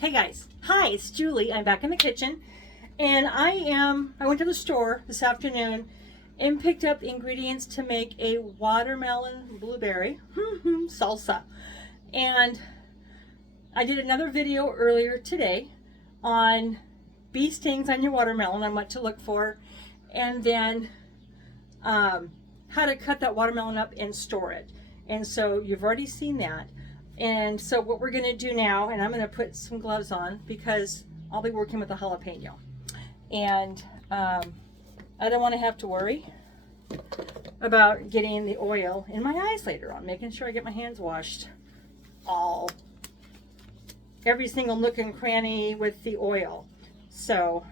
Hey guys, hi, it's Julie. I'm back in the kitchen and I went to the store this afternoon and picked up ingredients to make a watermelon blueberry salsa. And I did another video earlier today on bee stings on your watermelon and what to look for, and then how to cut that watermelon up and store it. And so you've already seen that. And so what we're going to do now, and I'm going to put some gloves on because I'll be working with a jalapeno. And I don't want to have to worry about getting the oil in my eyes later on, making sure I get my hands washed every single nook and cranny with the oil. So,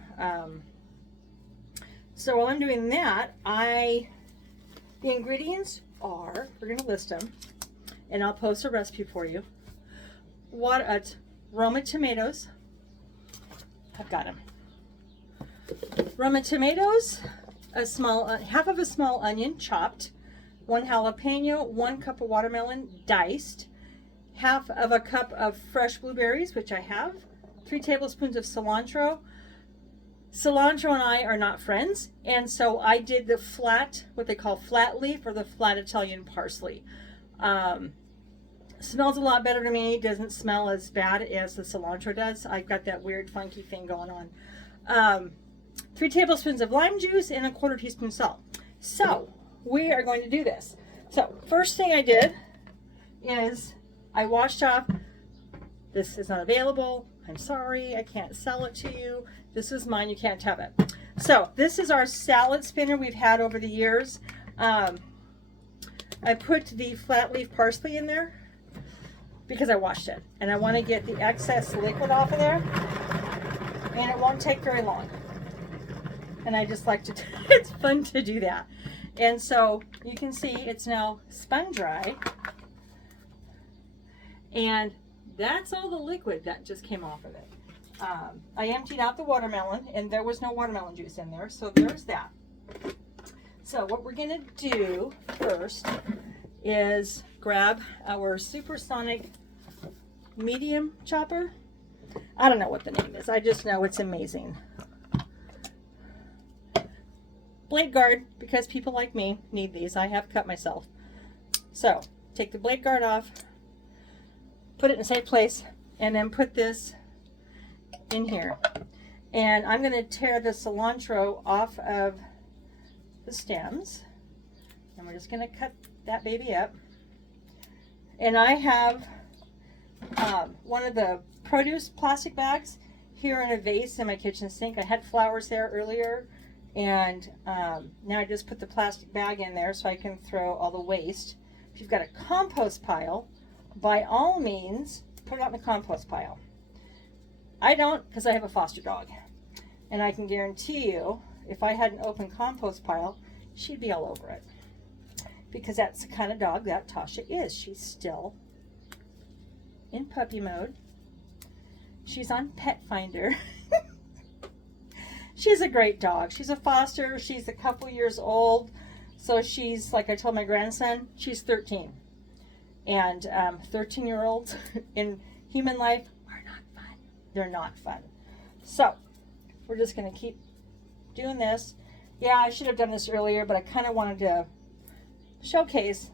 so while I'm doing that, the ingredients are, we're going to list them, and I'll post a recipe for you. Roma tomatoes. I've got them. Roma tomatoes, half of a small onion chopped, 1 jalapeno, 1 cup of watermelon diced, half of a cup of fresh blueberries, which I have, 3 tablespoons of cilantro. Cilantro and I are not friends, and so I did the flat, what they call flat leaf, or the flat Italian parsley. Smells a lot better to me. Doesn't smell as bad as the cilantro does. I've got that weird funky thing going on. 3 tablespoons of lime juice and a 1/4 teaspoon salt. So we are going to do this. So first thing I did is I washed off. This is not available. I'm sorry, I can't sell it to you. This is mine, you can't have it. So this is our salad spinner we've had over the years. I put the flat leaf parsley in there because I washed it, and I want to get the excess liquid off of there, and it won't take very long. And I just like to, it's fun to do that. And so you can see it's now spun dry, and that's all the liquid that just came off of it. I emptied out the watermelon, and there was no watermelon juice in there, so there's that. So what we're going to do first is grab our supersonic medium chopper. I don't know what the name is. I just know it's amazing. Blade guard, because people like me need these. I have cut myself. So take the blade guard off, put it in a safe place, and then put this in here. And I'm going to tear the cilantro off of the stems, and we're just going to cut that baby up. And I have one of the produce plastic bags here in a vase in my kitchen sink. I had flowers there earlier, and now I just put the plastic bag in there so I can throw all the waste. If you've got a compost pile, by all means put it out in the compost pile. I don't, because I have a foster dog, and I can guarantee you if I had an open compost pile, she'd be all over it, because that's the kind of dog that Tasha is. She's still in puppy mode. She's on Pet Finder. She's a great dog. She's a foster. She's a couple years old. So she's, like I told my grandson, she's 13. And 13-year-olds in human life are not fun. They're not fun. So we're just going to keep doing this. Yeah, I should have done this earlier, but I kind of wanted to showcase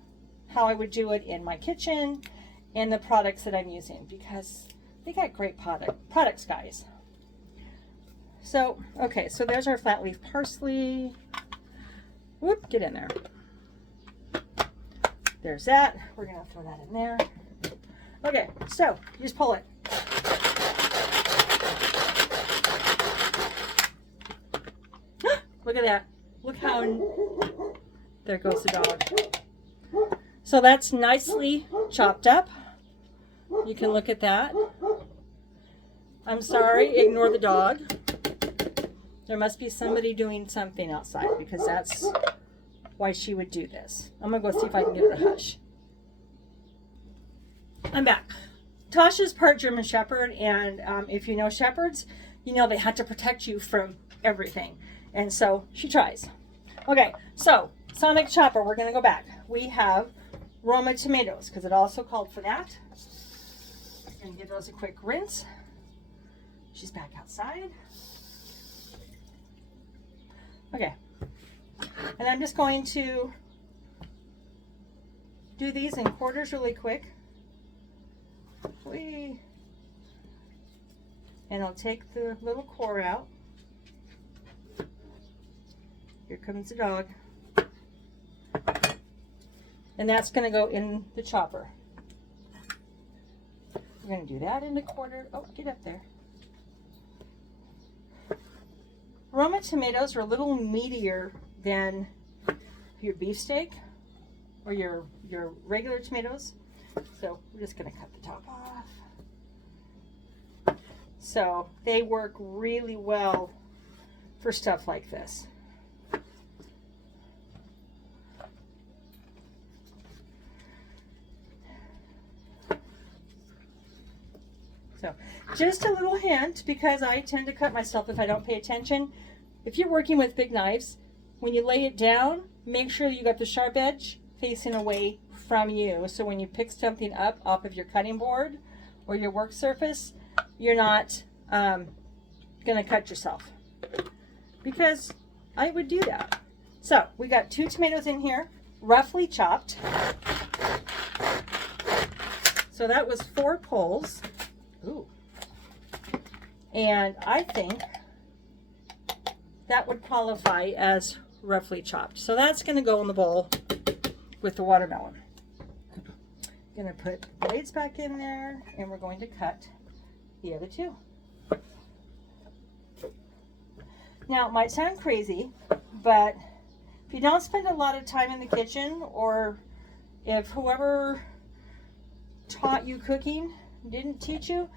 how I would do it in my kitchen and the products that I'm using, because they got great products, guys. So, okay, so there's our flat leaf parsley. Whoop, get in there. There's that. We're going to throw that in there. Okay, so you just pull it. Look at that. Look how, there goes the dog. So that's nicely chopped up. You can look at that. I'm sorry, ignore the dog. There must be somebody doing something outside, because that's why she would do this. I'm going to go see if I can get her to hush. I'm back. Tasha's part German Shepherd, and if you know shepherds, you know they have to protect you from everything. And so she tries. Okay, so sonic chopper, we're going to go back. We have Roma tomatoes, because it also called for that. And give those a quick rinse. she's back outside. Okay. And I'm just going to do these in quarters really quick. Whee. And I'll take the little core out. Here comes the dog. And that's going to go in the chopper. We're going to do that in a quarter. Oh, get up there. Roma tomatoes are a little meatier than your beefsteak or your regular tomatoes. So we're just going to cut the top off. So they work really well for stuff like this. So just a little hint, because I tend to cut myself if I don't pay attention. If you're working with big knives, when you lay it down, make sure you got the sharp edge facing away from you. So when you pick something up off of your cutting board or your work surface, you're not going to cut yourself, because I would do that. So we got 2 tomatoes in here, roughly chopped. So that was 4 pulls. Ooh. And I think that would qualify as roughly chopped. So that's going to go in the bowl with the watermelon. Going to put blades back in there, and we're going to cut the other 2. Now, it might sound crazy, but if you don't spend a lot of time in the kitchen, or if whoever taught you cooking didn't teach you,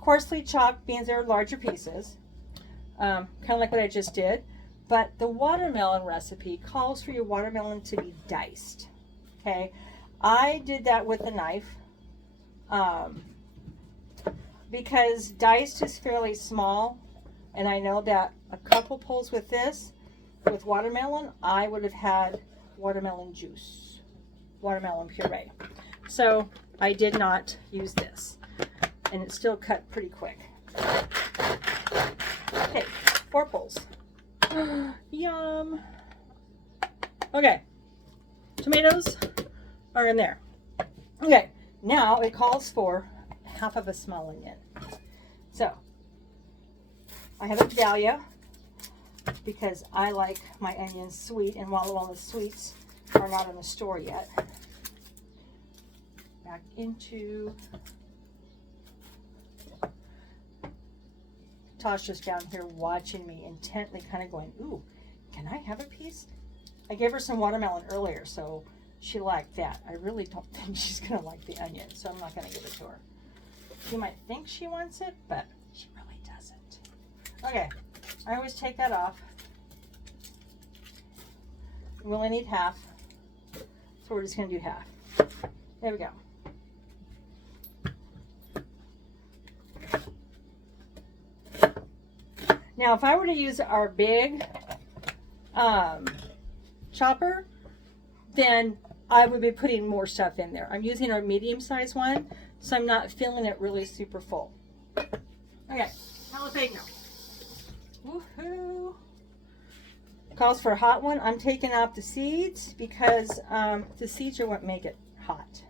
coarsely chopped means they're larger pieces, kind of like what I just did. But the watermelon recipe calls for your watermelon to be diced. Okay, I did that with a knife because diced is fairly small, and I know that a couple pulls with this, with watermelon, I would have had watermelon juice, watermelon puree. So I did not use this, and it still cut pretty quick. Okay, 4 pulls. Yum. Okay, tomatoes are in there. Okay, now it calls for half of a small onion. So I have a Vidalia because I like my onions sweet, and Walla Walla sweets are not in the store yet. Back into Tasha's down here watching me intently, kind of going, ooh, can I have a piece? I gave her some watermelon earlier, so she liked that. I really don't think she's going to like the onion, so I'm not going to give it to her. She might think she wants it, but she really doesn't. Okay, I always take that off. We only need half, so we're just going to do half. There we go. Now, if I were to use our big chopper, then I would be putting more stuff in there. I'm using our medium-sized one, so I'm not filling it really super full. Okay, jalapeno. Woohoo! Calls for a hot one. I'm taking out the seeds because the seeds are what make it hot.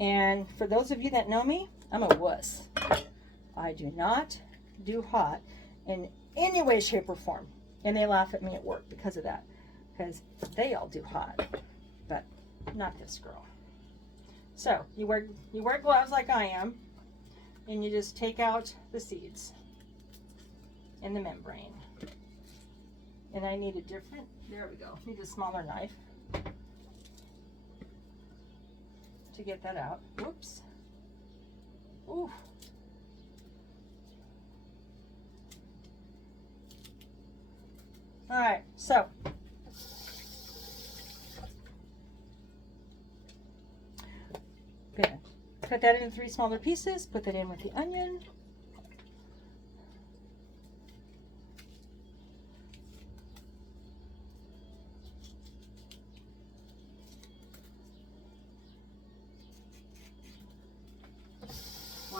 And for those of you that know me, I'm a wuss. I do not do hot in any way, shape, or form. And they laugh at me at work because of that. Because they all do hot. But not this girl. So, you wear gloves like I am. And you just take out the seeds. And the membrane. And I need a different, there we go. Need a smaller knife. To get that out. Whoops. Ooh. All right, so good. Cut that into 3 smaller pieces. Put that in with the onion.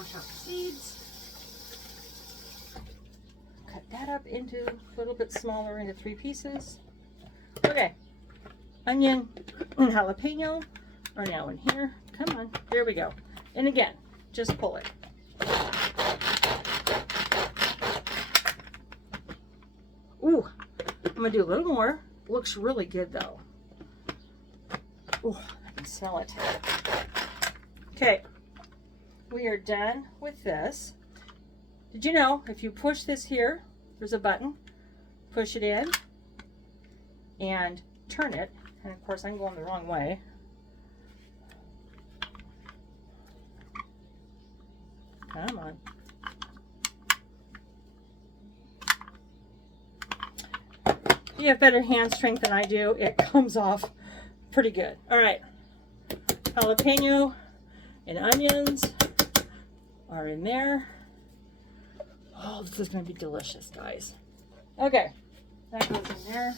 wash out the seeds. Cut that up into a little bit smaller, into 3 pieces. Okay, onion and jalapeno are now in here. Come on, there we go. And again, just pull it. Ooh, I'm gonna do a little more. Looks really good though. Ooh, I can smell it. Okay, we are done with this. Did you know if you push this here, there's a button, push it in and turn it, and of course I'm going the wrong way. Come on. You have better hand strength than I do. It comes off pretty good. All right, jalapeno and onions are in there. Oh, this is going to be delicious, guys. Okay, that goes in there.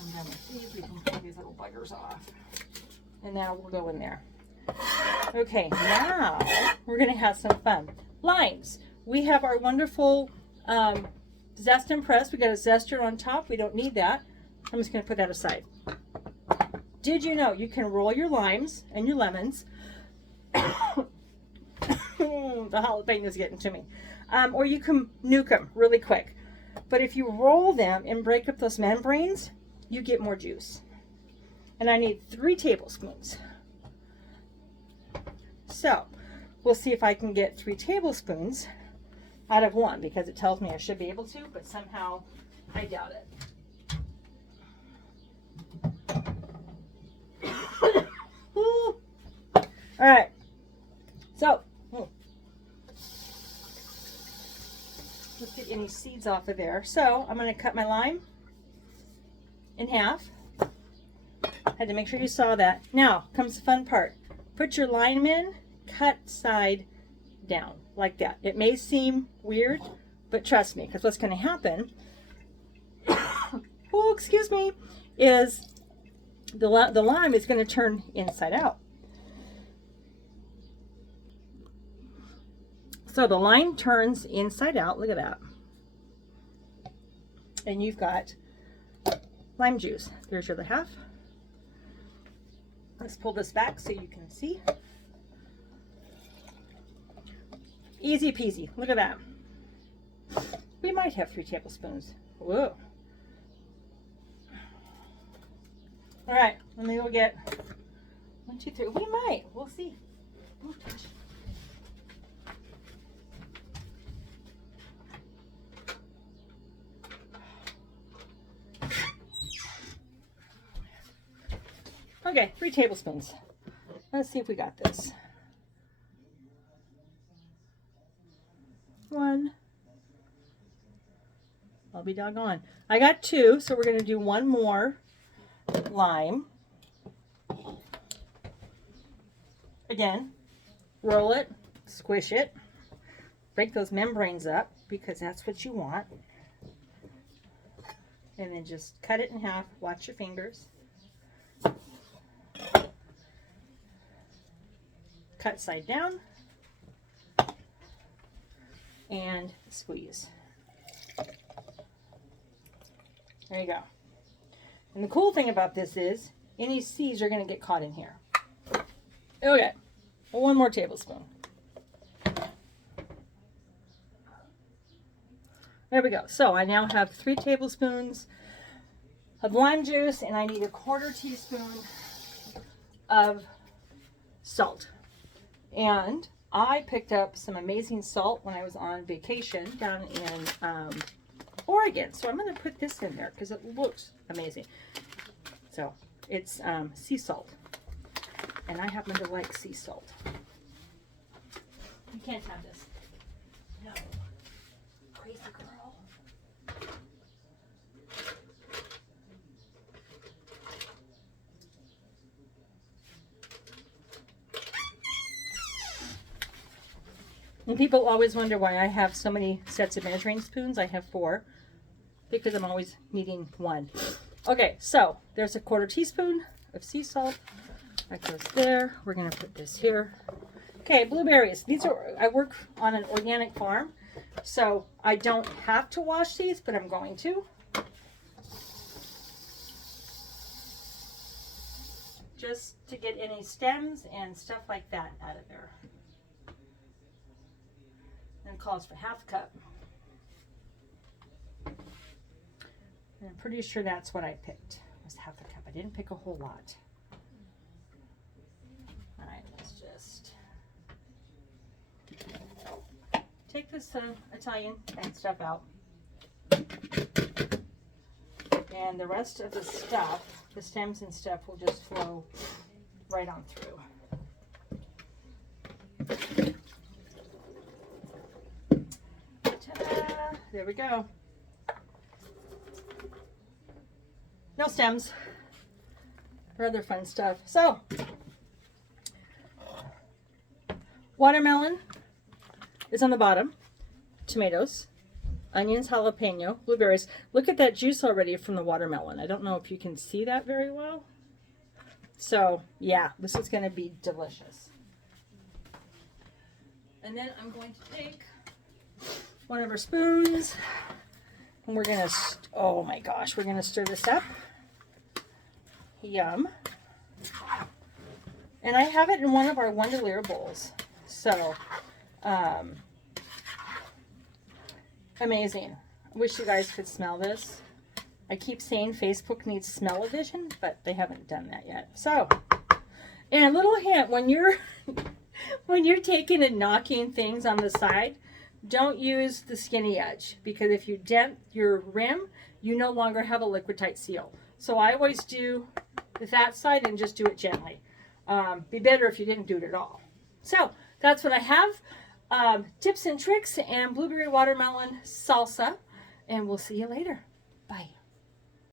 I'm done with these. We can pull these little buggers off. And now we'll go in there. Okay, now we're going to have some fun. Limes. We have our wonderful zest and press. We got a zester on top. We don't need that. I'm just going to put that aside. Did you know you can roll your limes and your lemons? The jalapeno's getting to me. Or you can nuke them really quick. But if you roll them and break up those membranes, you get more juice. And I need 3 tablespoons. So we'll see if I can get 3 tablespoons out of 1, because it tells me I should be able to, but somehow I doubt it. All right, so let's get any seeds off of there. So I'm going to cut my lime in half. Had to make sure you saw that. Now comes the fun part. Put your lime in, cut side down like that. It may seem weird, but trust me, because what's going to happen, oh, excuse me, is the lime is going to turn inside out. So the lime turns inside out. Look at that. And you've got lime juice. There's your other half. Let's pull this back so you can see. Easy peasy. Look at that. We might have 3 tablespoons. Whoa. All right, let me go get 1, 2, 3. We might. We'll see. Ooh, touch. Okay, 3 tablespoons. Let's see if we got this. 1. I'll be doggone. I got 2, so we're going to do 1 more lime. Again, roll it, squish it, break those membranes up, because that's what you want. And then just cut it in half. Watch your fingers. Cut side down and squeeze. There you go. And the cool thing about this is any seeds are going to get caught in here. Okay, 1 more tablespoon. There we go. So I now have 3 tablespoons of lime juice, and I need a 1/4 teaspoon of salt. And I picked up some amazing salt when I was on vacation down in Oregon. So I'm going to put this in there because it looks amazing. So it's sea salt. And I happen to like sea salt. You can't have this. No. Crazy girl. And people always wonder why I have so many sets of measuring spoons. I have 4 because I'm always needing 1. Okay, so there's a 1/4 teaspoon of sea salt. That goes there. We're going to put this here. Okay, blueberries. These are, I work on an organic farm, so I don't have to wash these, but I'm going to. Just to get any stems and stuff like that out of there. And it calls for half a cup. And I'm pretty sure that's what I picked, was half a cup. I didn't pick a whole lot. All right, let's just take this Italian and stuff out. And the rest of the stuff, the stems and stuff, will just flow right on through. Ta-da! There we go. No stems or other fun stuff. So, watermelon is on the bottom. Tomatoes, onions, jalapeno, blueberries. Look at that juice already from the watermelon. I don't know if you can see that very well. So, yeah, this is going to be delicious. And then I'm going to take one of our spoons and we're going to, oh my gosh, we're going to stir this up. Yum. And I have it in one of our Wonderlair bowls. So, amazing. I wish you guys could smell this. I keep saying Facebook needs smell-o-vision, but they haven't done that yet. So, and a little hint, when you're taking and knocking things on the side, don't use the skinny edge, because if you dent your rim, you no longer have a liquid tight seal. So I always do that side and just do it gently. Be better if you didn't do it at all. So that's what I have. Tips and tricks and blueberry watermelon salsa. And we'll see you later. Bye.